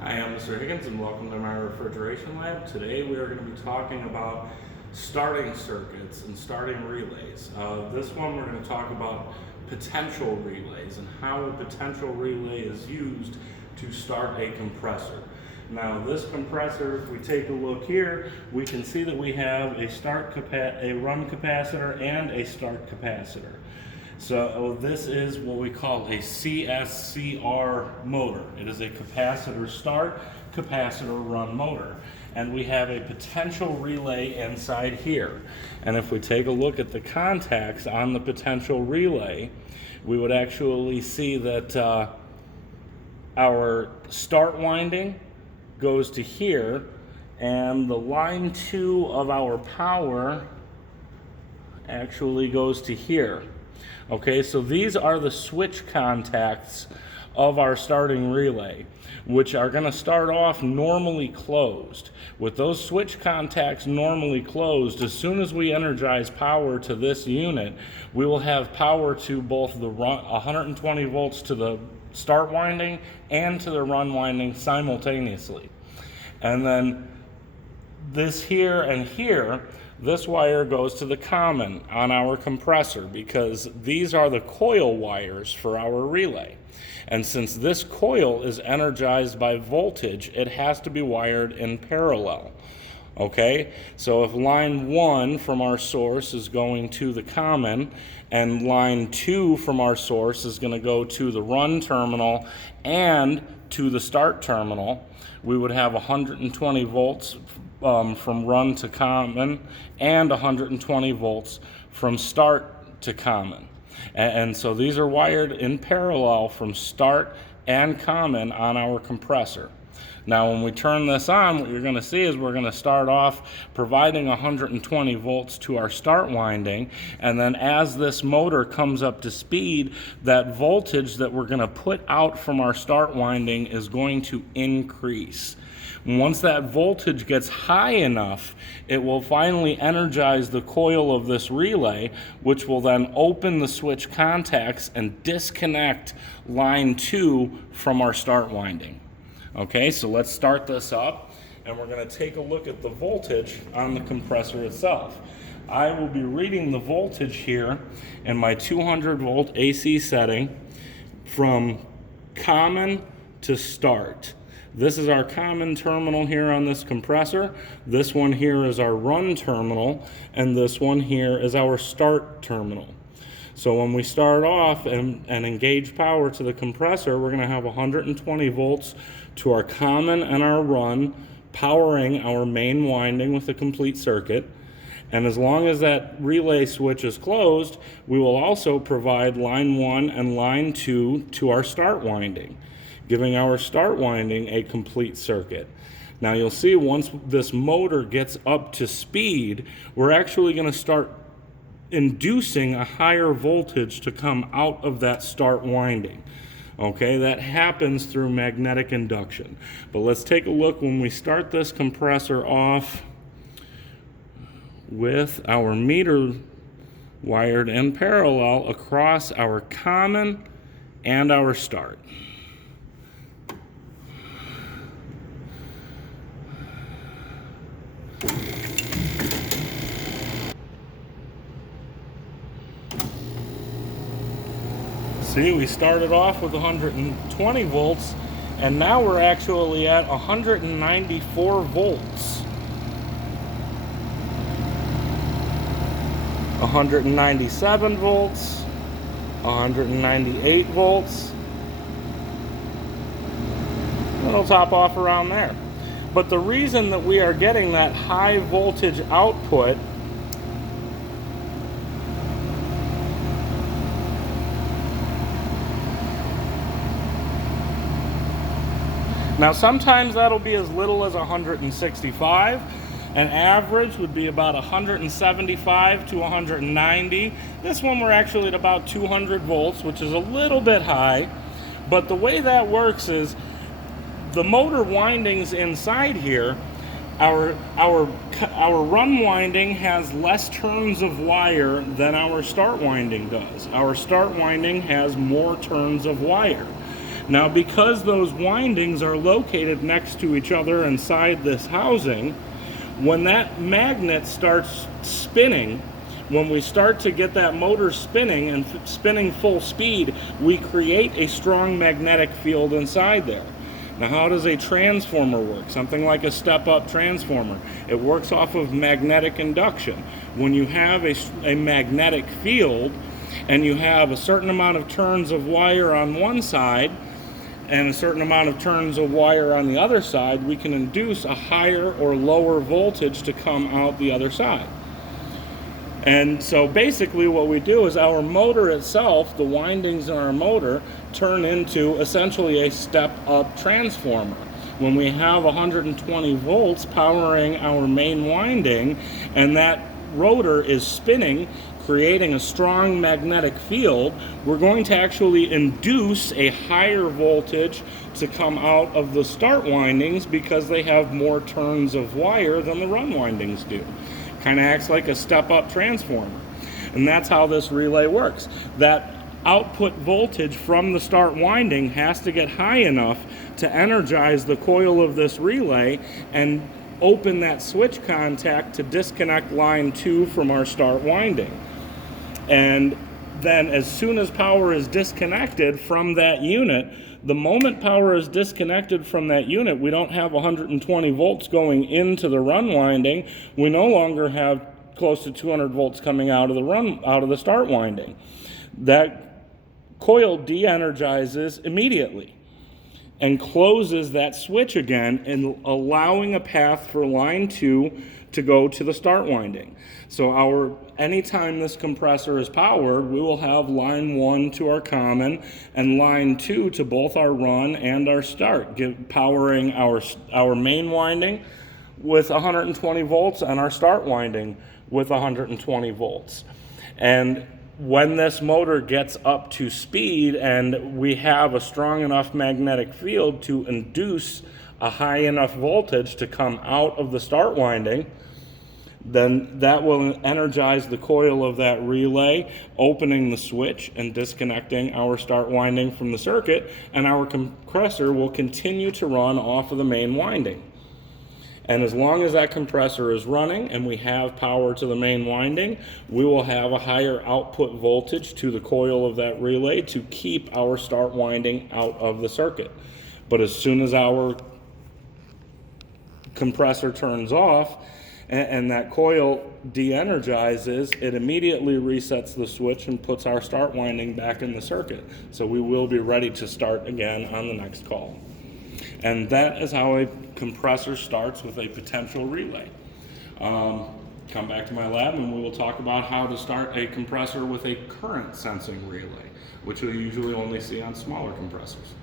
Hi, I'm Mr. Higgins and welcome to my refrigeration lab. Today we are going to be talking about starting circuits and starting relays. This one we're going to talk about potential relays and how a potential relay is used to start a compressor. Now this compressor, if we take a look here, we can see that we have a run capacitor and a start capacitor. So this is what we call a CSCR motor. It is a capacitor start, capacitor run motor. And we have a potential relay inside here. And if we take a look at the contacts on the potential relay, we would actually see that our start winding goes to here, and the line 2 of our power actually goes to here. Okay, so these are the switch contacts of our starting relay, which are going to start off normally closed. With those switch contacts normally closed, as soon as we energize power to this unit, we will have power to both the 120 volts to the start winding and to the run winding simultaneously. And then this here and here, this wire goes to the common on our compressor because these are the coil wires for our relay. And since this coil is energized by voltage, it has to be wired in parallel. Okay, so if line 1 from our source is going to the common and line 2 from our source is going to go to the run terminal and to the start terminal, we would have 120 volts from run to common and 120 volts from start to common. And so these are wired in parallel from start and common on our compressor. Now when we turn this on, what you're going to see is we're going to start off providing 120 volts to our start winding, and then as this motor comes up to speed, that voltage that we're going to put out from our start winding is going to increase. Once that voltage gets high enough, it will finally energize the coil of this relay, which will then open the switch contacts and disconnect line 2 from our start winding. Okay, so let's start this up, and we're going to take a look at the voltage on the compressor itself. I will be reading the voltage here in my 200 volt AC setting from common to start. This is our common terminal here on this compressor. This one here is our run terminal, and this one here is our start terminal. So when we start off and engage power to the compressor, we're going to have 120 volts to our common and our run, powering our main winding with a complete circuit. And as long as that relay switch is closed, we will also provide line 1 and line 2 to our start winding, giving our start winding a complete circuit. Now you'll see once this motor gets up to speed, we're actually going to start inducing a higher voltage to come out of that start winding. Okay, that happens through magnetic induction. But let's take a look when we start this compressor off with our meter wired in parallel across our common and our start. See, we started off with 120 volts, and now we're actually at 194 volts. 197 volts, 198 volts. It'll top off around there. But the reason that we are getting that high voltage output now, sometimes that'll be as little as 165. An average would be about 175 to 190. This one we're actually at about 200 volts, which is a little bit high. But the way that works is the motor windings inside here, our run winding has less turns of wire than our start winding does. Our start winding has more turns of wire. Now, because those windings are located next to each other inside this housing, when that magnet starts spinning, when we start to get that motor spinning and spinning full speed, we create a strong magnetic field inside there. Now, how does a transformer work? Something like a step-up transformer. It works off of magnetic induction. When you have a magnetic field and you have a certain amount of turns of wire on one side and a certain amount of turns of wire on the other side, we can induce a higher or lower voltage to come out the other side. And so basically what we do is our motor itself, the windings in our motor, turn into essentially a step-up transformer. When we have 120 volts powering our main winding and that rotor is spinning, creating a strong magnetic field, we're going to actually induce a higher voltage to come out of the start windings because they have more turns of wire than the run windings do. Kind of acts like a step-up transformer. And that's how this relay works. That output voltage from the start winding has to get high enough to energize the coil of this relay and open that switch contact to disconnect line 2 from our start winding. And then as soon as power is disconnected from that unit, the moment power is disconnected from that unit, we don't have 120 volts going into the run winding. We no longer have close to 200 volts coming out of the start winding. That coil de-energizes immediately and closes that switch again, and allowing a path for line 2 to go to the start winding. So anytime this compressor is powered, we will have line 1 to our common and line 2 to both our run and our start, powering our main winding with 120 volts and our start winding with 120 volts. And when this motor gets up to speed and we have a strong enough magnetic field to induce a high enough voltage to come out of the start winding, then that will energize the coil of that relay, opening the switch and disconnecting our start winding from the circuit, and our compressor will continue to run off of the main winding. And as long as that compressor is running and we have power to the main winding, we will have a higher output voltage to the coil of that relay to keep our start winding out of the circuit. But as soon as our compressor turns off and that coil de-energizes, it immediately resets the switch and puts our start winding back in the circuit. So we will be ready to start again on the next call. And that is how a compressor starts with a potential relay. Come back to my lab and we will talk about how to start a compressor with a current sensing relay, which we usually only see on smaller compressors.